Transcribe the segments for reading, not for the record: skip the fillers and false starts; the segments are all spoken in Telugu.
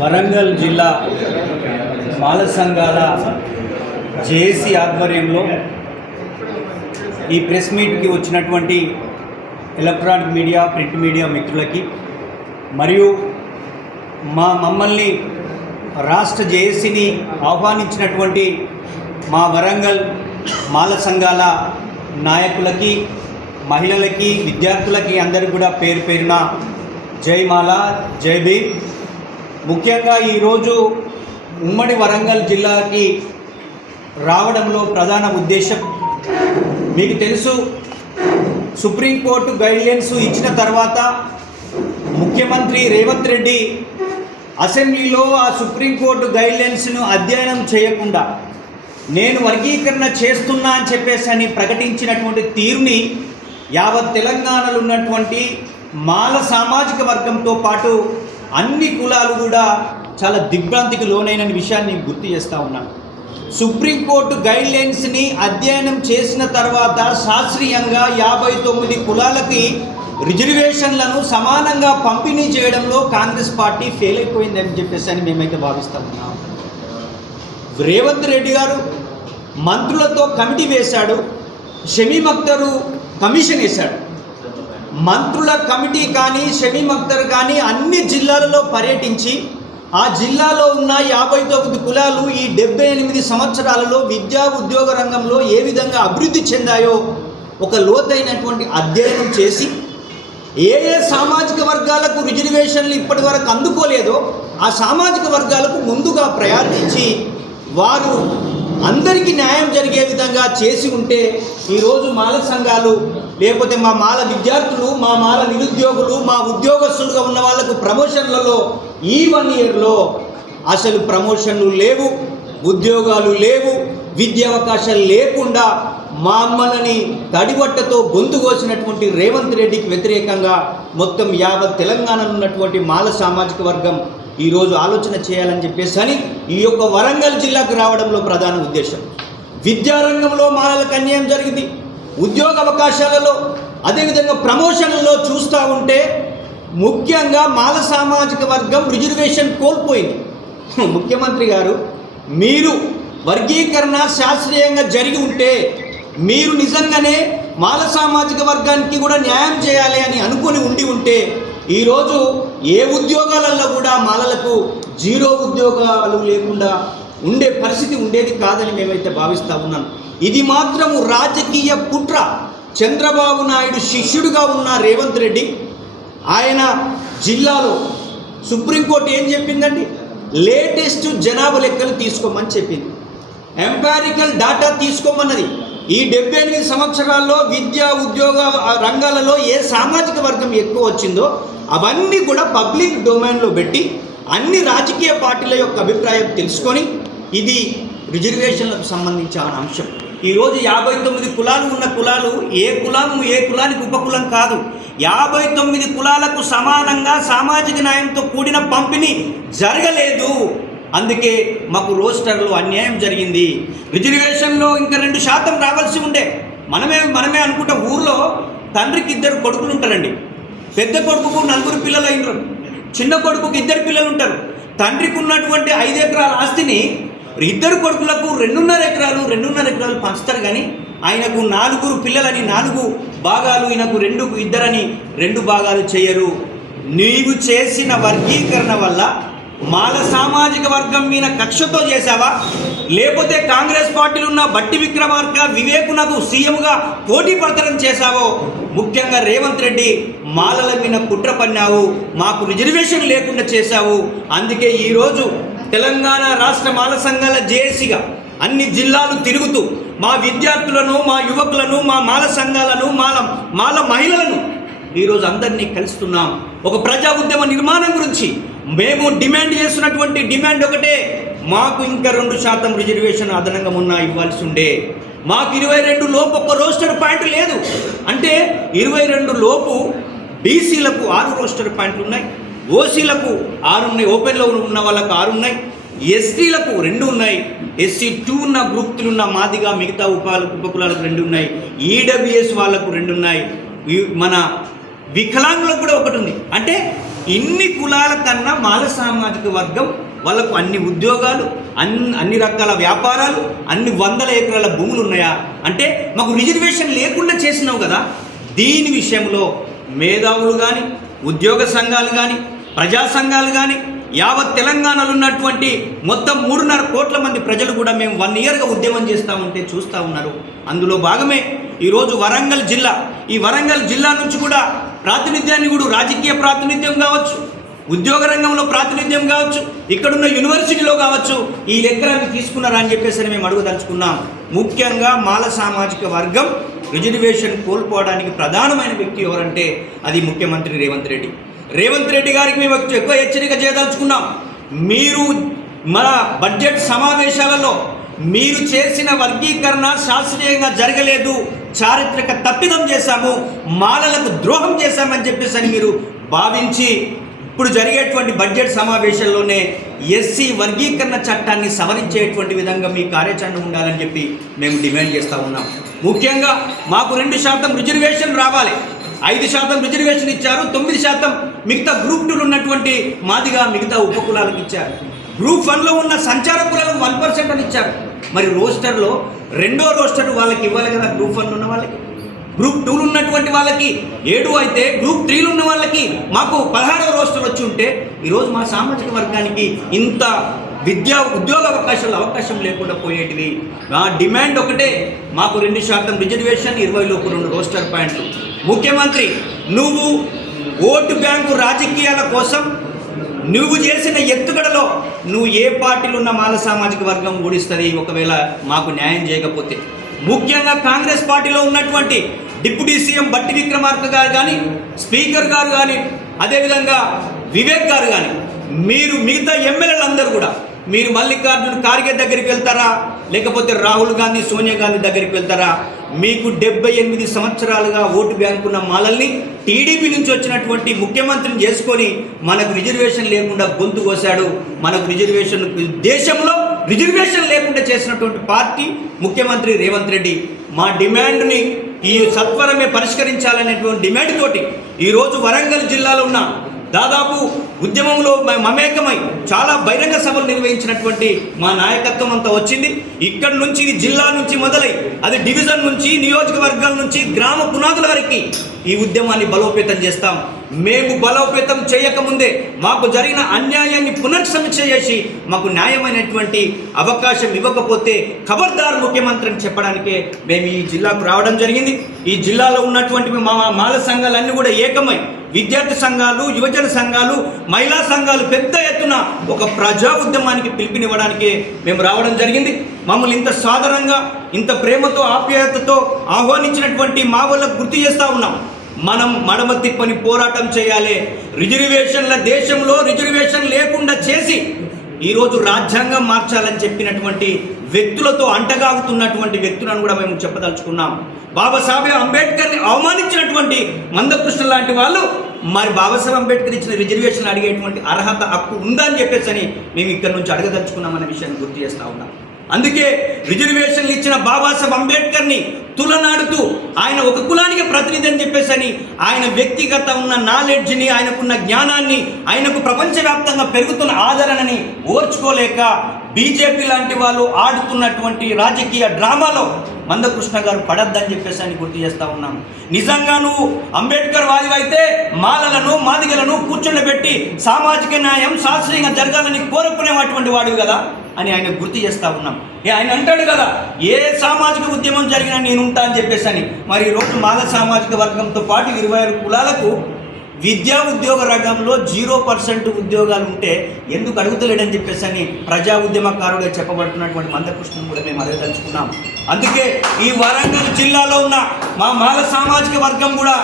వరంగల్ జిల్లా మాల సంఘాల జేఏసీ ఆధ్వర్యంలో ఈ ప్రెస్ మీట్కి వచ్చినటువంటి ఎలక్ట్రానిక్ మీడియా, ప్రింట్ మీడియా మిత్రులకి మరియు మమ్మల్ని రాష్ట్ర జేఏసీని ఆహ్వానించినటువంటి మా వరంగల్ మాల సంఘాల నాయకులకి, మహిళలకి, విద్యార్థులకి అందరికీ కూడా పేరు పేరున జై మాల, జై భీమ్. ముఖ్యంగా ఈరోజు ఉమ్మడి వరంగల్ జిల్లాకి రావడంలో ప్రధాన ఉద్దేశం, మీకు తెలుసు, సుప్రీంకోర్టు గైడ్లైన్స్ ఇచ్చిన తర్వాత ముఖ్యమంత్రి రేవంత్ రెడ్డి అసెంబ్లీలో ఆ సుప్రీంకోర్టు గైడ్లైన్స్ను అధ్యయనం చేయకుండా నేను వర్గీకరణ చేస్తున్నా అని చెప్పేసి ప్రకటించినటువంటి తీరుని యావత్ తెలంగాణలో ఉన్నటువంటి మాల సామాజిక వర్గంతో పాటు అన్ని కులాలు కూడా చాలా దిగ్భ్రాంతికి లోనైన విషయాన్ని గుర్తు చేస్తూ ఉన్నాను. సుప్రీంకోర్టు గైడ్లైన్స్ని అధ్యయనం చేసిన తర్వాత శాస్త్రీయంగా 59 కులాలకి రిజర్వేషన్లను సమానంగా పంపిణీ చేయడంలో కాంగ్రెస్ పార్టీ ఫెయిల్ అయిపోయిందని చెప్పేసి మేమైతే భావిస్తూ ఉన్నాం. రేవంత్ రెడ్డి గారు మంత్రులతో కమిటీ వేశాడు, షమీమ్ అఖ్తర్ కమిషన్ వేశాడు. మంత్రుల కమిటీ కానీ షమీమ్ అఖ్తర్ కానీ అన్ని జిల్లాలలో పర్యటించి ఆ జిల్లాలో ఉన్న 59 కులాలు ఈ 78 సంవత్సరాలలో విద్యా ఉద్యోగ రంగంలో ఏ విధంగా అభివృద్ధి చెందాయో ఒక లోతైనటువంటి అధ్యయనం చేసి ఏ సామాజిక వర్గాలకు రిజర్వేషన్లు ఇప్పటి వరకు అందుకోలేదో ఆ సామాజిక వర్గాలకు ముందుగా ప్రయాణించి వారు అందరికీ న్యాయం జరిగే విధంగా చేసి ఉంటే ఈరోజు మాల సంఘాలు, లేకపోతే మా మాల విద్యార్థులు, మా మాల నిరుద్యోగులు, మా ఉద్యోగస్తులుగా ఉన్న వాళ్ళకు ప్రమోషన్లలో ఈ 1 ఇయర్లో అసలు ప్రమోషన్లు లేవు, ఉద్యోగాలు లేవు, విద్యా అవకాశాలు లేకుండా మా అమ్మలని తడిబట్టతో గొంతు కోసినటువంటి రేవంత్ రెడ్డికి వ్యతిరేకంగా మొత్తం యావత్ తెలంగాణలో ఉన్నటువంటి మాల సామాజిక వర్గం ఈరోజు ఆలోచన చేయాలని చెప్పేసి ఈ యొక్క వరంగల్ జిల్లాకు రావడంలో ప్రధాన ఉద్దేశం. విద్యారంగంలో మాలలకు అన్యాయం జరిగింది, ఉద్యోగ అవకాశాలలో, అదేవిధంగా ప్రమోషన్లలో చూస్తూ ఉంటే ముఖ్యంగా మాల సామాజిక వర్గం రిజర్వేషన్ కోల్పోయింది. ముఖ్యమంత్రి గారు, మీరు వర్గీకరణ శాస్త్రీయంగా జరిగి ఉంటే మీరు నిజంగానే మాల సామాజిక వర్గానికి కూడా న్యాయం చేయాలి అని అనుకుని ఉంటే ఈరోజు ఏ ఉద్యోగాలలో కూడా మాలలకు 0 ఉద్యోగాలు లేకుండా ఉండే పరిస్థితి ఉండేది కాదని మేమైతే భావిస్తూ ఉన్నాం. ఇది మాత్రము రాజకీయ కుట్ర. చంద్రబాబు నాయుడు శిష్యుడిగా ఉన్న రేవంత్ రెడ్డి ఆయన జిల్లాలో సుప్రీంకోర్టు ఏం చెప్పిందండి? లేటెస్ట్ జనాభా లెక్కలు తీసుకోమని చెప్పింది, ఎంపారికల్ డాటా తీసుకోమన్నది. ఈ 78 సంవత్సరాల్లో విద్యా ఉద్యోగ రంగాలలో ఏ సామాజిక వర్గం ఎక్కువ వచ్చిందో అవన్నీ కూడా పబ్లిక్ డొమైన్లో పెట్టి అన్ని రాజకీయ పార్టీల యొక్క అభిప్రాయం తెలుసుకొని ఇది రిజర్వేషన్లకు సంబంధించిన అంశం. ఈరోజు 59 కులాలు ఉన్న కులాలు ఏ కులానికి ఉపకులం కాదు. 59 కులాలకు సమానంగా సామాజిక న్యాయంతో కూడిన పంపిణీ జరగలేదు. అందుకే మాకు రోస్టర్లో అన్యాయం జరిగింది. రిజర్వేషన్లో ఇంకా 2% రావాల్సి ఉండే. మనమే అనుకుంటా, ఊర్లో తండ్రికి 2 కొడుకులు ఉంటారండి. పెద్ద కొడుకుకు 4 పిల్లలు అయినారు, చిన్న కొడుకుకు 2 పిల్లలు ఉంటారు. తండ్రికి ఉన్నటువంటి 5 ఎకరాల ఆస్తిని 2 కొడుకులకు 2.5 ఎకరాలు పంచుతారు. కానీ ఆయనకు 4 పిల్లలని 4 భాగాలు, ఈయనకు 2 అని 2 భాగాలు చేయరు. నీవు చేసిన వర్గీకరణ వల్ల మాల సామాజిక వర్గం మీద కక్షతో చేశావా, లేకపోతే కాంగ్రెస్ పార్టీలో ఉన్న బట్టి విక్రమార్క, వివేకునకు సీఎంగా పోటీ పడతారని చేశావో, ముఖ్యంగా రేవంత్ రెడ్డి మాలల మీద కుట్ర పన్నావు, మాకు రిజర్వేషన్ లేకుండా చేశావు. అందుకే ఈరోజు తెలంగాణ రాష్ట్ర మాల సంఘాల జేఏసీగా అన్ని జిల్లాలు తిరుగుతూ మా విద్యార్థులను, మా యువకులను, మా మాల సంఘాలను, మాల మహిళలను ఈరోజు అందరినీ కలుస్తున్నాం. ఒక ప్రజా ఉద్యమ నిర్మాణం గురించి మేము డిమాండ్ చేస్తున్నటువంటి డిమాండ్ ఒకటే, మాకు ఇంకా 2% రిజర్వేషన్ అదనంగా ఇవ్వాల్సి ఉండే. మాకు 22 లోపు ఒక్క రోస్టర్ పాయింట్ లేదు. అంటే 22 లోపు బీసీలకు 6 రోస్టర్ పాయింట్లు ఉన్నాయి, ఓసీలకు 6 ఉన్నాయి, ఓపెన్లో ఉన్న వాళ్ళకు 6 ఉన్నాయి, ఎస్టీలకు 2 ఉన్నాయి, SC2 ఉన్న గ్రూప్ 3 ఉన్న మాదిగా మిగతా ఉపకులాలకు 2 ఉన్నాయి, ఈడబ్ల్యూఎస్ వాళ్ళకు 2 ఉన్నాయి, మన వికలాంగులకు కూడా 1 ఉంది. అంటే ఇన్ని కులాల కన్నా మాల సామాజిక వర్గం వాళ్ళకు అన్ని ఉద్యోగాలు, అన్ని రకాల వ్యాపారాలు, అన్ని వందల ఎకరాల భూములు ఉన్నాయా అంటే మాకు రిజర్వేషన్ లేకుండా చేసినావు కదా. దీని విషయంలో మేధావులు కానీ, ఉద్యోగ సంఘాలు కానీ, ప్రజా సంఘాలు కానీ, యావత్ తెలంగాణలో ఉన్నటువంటి మొత్తం 3.5 కోట్ల మంది ప్రజలు కూడా మేము 1 ఇయర్గా ఉద్యమం చేస్తామంటే చూస్తూ ఉన్నారు. అందులో భాగమే ఈరోజు వరంగల్ జిల్లా. ఈ వరంగల్ జిల్లా నుంచి కూడా ప్రాతినిధ్యాన్ని కూడా రాజకీయ ప్రాతినిధ్యం కావచ్చు, ఉద్యోగ రంగంలో ప్రాతినిధ్యం కావచ్చు, ఇక్కడున్న యూనివర్సిటీలో కావచ్చు, ఈ లెక్కలను తీసుకున్నారా అని చెప్పేసి మేము అడుగుదలుచుకున్నాం. ముఖ్యంగా మాల సామాజిక వర్గం రిజర్వేషన్ కోల్పోవడానికి ప్రధానమైన వ్యక్తి ఎవరంటే అది ముఖ్యమంత్రి రేవంత్ రెడ్డి గారికి మేము ఎక్కువ హెచ్చరిక చేయదలుచుకున్నాం. మీరు మన బడ్జెట్ సమావేశాలలో మీరు చేసిన వర్గీకరణ శాస్త్రీయంగా జరగలేదు, చారిత్రక తప్పిదం చేశాము, మాలలకు ద్రోహం చేశామని చెప్పేసి మీరు భావించి ఇప్పుడు జరిగేటువంటి బడ్జెట్ సమావేశంలోనే ఎస్సీ వర్గీకరణ చట్టాన్ని సవరించేటువంటి విధంగా మీ కార్యాచరణ ఉండాలని చెప్పి మేము డిమాండ్ చేస్తూ ఉన్నాం. ముఖ్యంగా మాకు 2% రిజర్వేషన్ రావాలి. 5% రిజర్వేషన్ ఇచ్చారు, 9% మిగతా గ్రూప్ 2లో ఉన్నటువంటి మాదిగా మిగతా ఉపకులాలకు ఇచ్చారు. గ్రూప్ 1లో ఉన్న సంచార కులాలకు 1% అని ఇచ్చారు. మరి రోస్టర్లో 2వ రోస్టర్ వాళ్ళకి ఇవ్వాలి కదా. గ్రూప్ 1లో ఉన్న వాళ్ళకి, గ్రూప్ 2లో ఉన్నటువంటి వాళ్ళకి 7 అయితే గ్రూప్ 3లో ఉన్న వాళ్ళకి మాకు 16వ రోస్టర్ వచ్చి ఉంటే ఈరోజు మా సామాజిక వర్గానికి ఇంత ఉద్యోగ అవకాశం లేకుండా పోయేటివి. నా డిమాండ్ ఒకటే, మాకు 2% రిజర్వేషన్, 20లోపు 2 రోస్టర్ పాయింట్లు. ముఖ్యమంత్రి, నువ్వు ఓటు బ్యాంకు రాజకీయాల కోసం నువ్వు చేసిన ఎత్తుగడలో నువ్వు ఏ పార్టీలో ఉన్న మాల సామాజిక వర్గం ఓడిస్తుంది ఒకవేళ మాకు న్యాయం చేయకపోతే. ముఖ్యంగా కాంగ్రెస్ పార్టీలో ఉన్నటువంటి డిప్యూటీ సీఎం బట్టి విక్రమార్క గారు కానీ, స్పీకర్ గారు కానీ, అదేవిధంగా వివేక్ గారు కానీ, మీరు మిగతా ఎమ్మెల్యేలు అందరూ కూడా మీరు మల్లికార్జున ఖార్గే దగ్గరికి వెళ్తారా, లేకపోతే రాహుల్ గాంధీ, సోనియా గాంధీ దగ్గరికి వెళ్తారా? మీకు 78 సంవత్సరాలుగా ఓటు బ్యాంకున్న మాలల్ని టీడీపీ నుంచి వచ్చినటువంటి ముఖ్యమంత్రిని చేసుకొని మనకు రిజర్వేషన్ లేకుండా గొంతు కోసాడు. మనకు రిజర్వేషన్, దేశంలో రిజర్వేషన్ లేకుండా చేసినటువంటి పార్టీ ముఖ్యమంత్రి రేవంత్ రెడ్డి. మా డిమాండ్ని ఈ సత్వరమే పరిష్కరించాలనేటువంటి డిమాండ్ తోటి ఈరోజు వరంగల్ జిల్లాలో ఉన్న దాదాపు ఉద్యమంలో మమేకమై చాలా బహిరంగ సభలు నిర్వహించినటువంటి మా నాయకత్వం అంతా వచ్చింది. ఇక్కడి నుంచి జిల్లా నుంచి మొదలై అది డివిజన్ నుంచి, నియోజకవర్గాల నుంచి, గ్రామ పునాదుల వరకు ఈ ఉద్యమాన్ని బలోపేతం చేస్తాం. మేము బలోపేతం చేయకముందే మాకు జరిగిన అన్యాయాన్ని పునర్సమీక్ష చేసి మాకు న్యాయమైనటువంటి అవకాశం ఇవ్వకపోతే ఖబర్దార్ ముఖ్యమంత్రి అని చెప్పడానికే మేము ఈ జిల్లాకు రావడం జరిగింది. ఈ జిల్లాలో ఉన్నటువంటి మాల సంఘాలన్నీ కూడా ఏకమై, విద్యార్థి సంఘాలు, యువజన సంఘాలు, మహిళా సంఘాలు పెద్ద ఎత్తున ఒక ప్రజా ఉద్యమానికి పిలుపునివ్వడానికే మేము రావడం జరిగింది. మమ్మల్ని ఇంత సాధారణంగా, ఇంత ప్రేమతో, ఆప్యాయతతో ఆహ్వానించినటువంటి మా వాళ్ళకు గుర్తు చేస్తూ ఉన్నాం. మనం మడమ తిప్పని పోరాటం చేయాలి. రిజర్వేషన్ల దేశంలో రిజర్వేషన్ లేకుండా చేసి ఈరోజు రాజ్యాంగం మార్చాలని చెప్పినటువంటి వ్యక్తులతో అంటగాగుతున్నటువంటి వ్యక్తులను కూడా మేము చెప్పదలుచుకున్నాం. బాబాసాహెబ్ అంబేద్కర్ని అవమానించినటువంటి మందకృష్ణ లాంటి వాళ్ళు మరి బాబాసాహెబ్ అంబేద్కర్ ఇచ్చిన రిజర్వేషన్ అడిగేటువంటి అర్హత, హక్కు ఉందని చెప్పేసి మేము ఇక్కడ నుంచి అడగదలుచుకున్నామనే విషయాన్ని గుర్తు చేస్తూ ఉన్నాం. అందుకే రిజర్వేషన్లు ఇచ్చిన బాబాసాహెబ్ అంబేద్కర్ని తులనాడుతూ ఆయన ఒక కులానికి ప్రతినిధి అని చెప్పేసి ఆయన వ్యక్తిగత ఉన్న నాలెడ్జ్ని, ఆయనకున్న జ్ఞానాన్ని, ఆయనకు ప్రపంచవ్యాప్తంగా పెరుగుతున్న ఆదరణని ఓర్చుకోలేక బీజేపీ లాంటి వాళ్ళు ఆడుతున్నటువంటి రాజకీయ డ్రామాలో మందకృష్ణ గారు పడద్దని చెప్పేసి గుర్తు చేస్తూ ఉన్నాం. నిజంగా నువ్వు అంబేద్కర్ వాదివైతే మాలలను, మాదిగలను కూర్చుండబెట్టి సామాజిక న్యాయం శాస్త్రీయంగా జరగాలని కోరుకునేటువంటి వాడివి కదా అని ఆయన గుర్తు చేస్తూ ఉన్నాం. ఆయన అంటాడు కదా, ఏ సామాజిక ఉద్యమం జరిగినా నేను ఉంటా అని చెప్పేసి. మరి ఈరోజు మాల సామాజిక వర్గంతో పాటు 26 కులాలకు విద్యా ఉద్యోగ రంగంలో 0% ఉద్యోగాలు ఉంటే ఎందుకు అడుగుతలేడని చెప్పేసి ప్రజా ఉద్యమకారుడిగా చెప్పబడుతున్నటువంటి మందకృష్ణను కూడా మేము అడగదలుచుకున్నాం. అందుకే ఈ వరంగల్ జిల్లాలో ఉన్న మా మాల సామాజిక వర్గం కూడా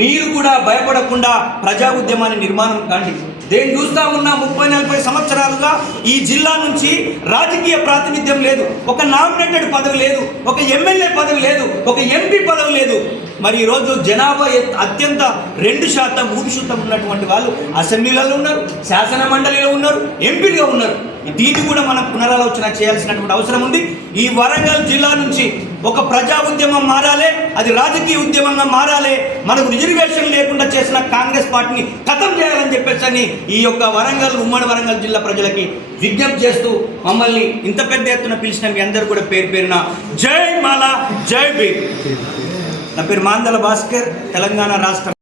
మీరు కూడా భయపడకుండా ప్రజా ఉద్యమాన్ని నిర్మాణం కాండి. దేని చూస్తూ ఉన్న 30-40 సంవత్సరాలుగా ఈ జిల్లా నుంచి రాజకీయ ప్రాతినిధ్యం లేదు, ఒక నామినేటెడ్ పదవి లేదు, ఒక ఎమ్మెల్యే పదవి లేదు, ఒక ఎంపీ పదవి లేదు. మరి ఈరోజు జనాభా అత్యంత 2%, 3% ఉన్నటువంటి వాళ్ళు అసెంబ్లీలలో ఉన్నారు, శాసన మండలిలో ఉన్నారు, ఎంపీలుగా ఉన్నారు. దీన్ని కూడా మనం పునరాలోచన చేయాల్సినటువంటి అవసరం ఉంది. ఈ వరంగల్ జిల్లా నుంచి ఒక ప్రజా ఉద్యమం మారాలి, అది రాజకీయ ఉద్యమంగా మారాలి. మనకు రిజర్వేషన్ లేకుండా చేసిన కాంగ్రెస్ పార్టీని ఖతం చేయాలని చెప్పేసి ఈ యొక్క ఉమ్మడి వరంగల్ జిల్లా ప్రజలకి విజ్ఞప్తి చేస్తూ మమ్మల్ని ఇంత పెద్ద ఎత్తున పిలిచిన మీ అందరూ కూడా పేరు పేరున జై మాల జై భీమ్. నా పేరు మాందల భాస్కర్, తెలంగాణ రాష్ట్ర